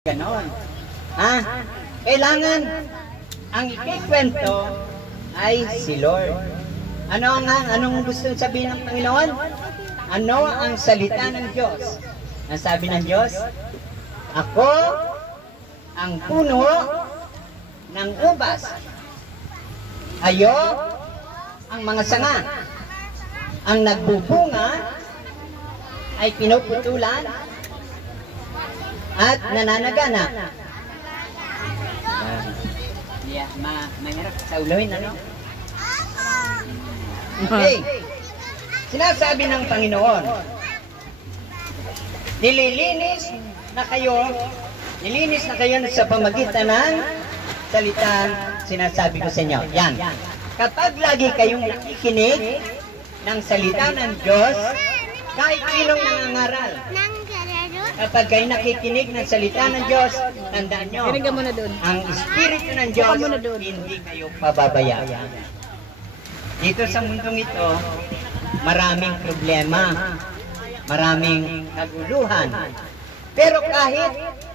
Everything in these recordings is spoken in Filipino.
Ganon. Ha? Kailangan ang ikikwento ay si Lord. Anong gusto sabihin ng Panginoon? Ano ang salita ng Diyos? Ang sabi ng Diyos, ako ang puno ng ubas. Kayo ang mga sanga. Ang nagbubunga ay pinuputulan at nananagana. Mahirap sa uluhin, ano? Okay. Sinasabi ng Panginoon, nilinis na kayo sa pamagitan ng salitang sinasabi ko sa inyo. Yan. Kapag lagi kayong nakikinig ng salita ng Diyos, kahit sinong nangangaral, kapag kayo nakikinig ng salita ng Diyos, tandaan nyo, ang Espiritu ng Diyos, hindi kayo pababayaan. Dito sa mundong ito, maraming problema, maraming kaguluhan. Pero kahit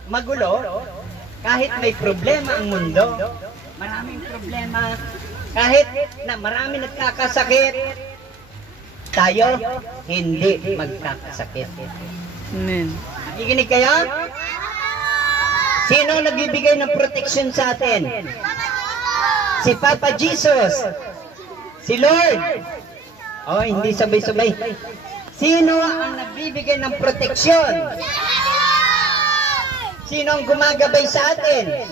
magulo, kahit may problema ang mundo, maraming problema, kahit na marami nagkakasakit, tayo hindi magkakasakit. Amen. Nakikinig kayo? Sino nagbibigay ng protection sa atin? Si Papa Jesus. Si Lord. Oh, hindi sabay-sabay. Sino ang nagbibigay ng proteksyon? Sino ang gumagabay sa atin?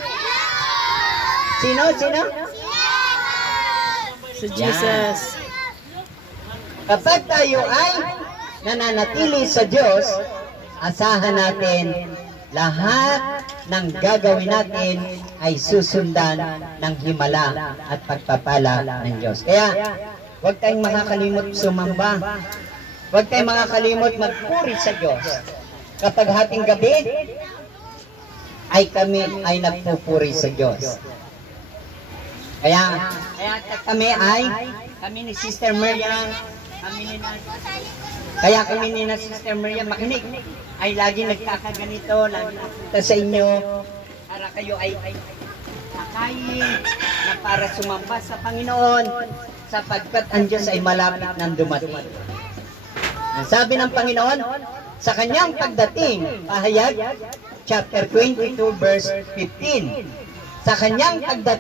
Sino? Si Jesus. Kapag tayo ay nananatili sa Diyos, asahan natin lahat ng gagawin natin ay susundan ng himala at pagpapala ng Diyos. Kaya, huwag tayong makakalimot sumamba. Huwag tayong makakalimot magpuri sa Diyos. Kapag hating gabi, ay kami ay nagpupuri sa Diyos. Kaya kami ni Sister Miriam, kami ni Sister Miriam makinig, ay lagi nagkakaganito, lagi nagpunta sa inyo, para kayo ay nakain, na para sumamba sa Panginoon, sapagkat ang Diyos ay malapit nang dumating. Ang sabi ng Panginoon, sa kanyang pagdating, Pahayag, chapter 22, verse 15, sa kanyang pagdating,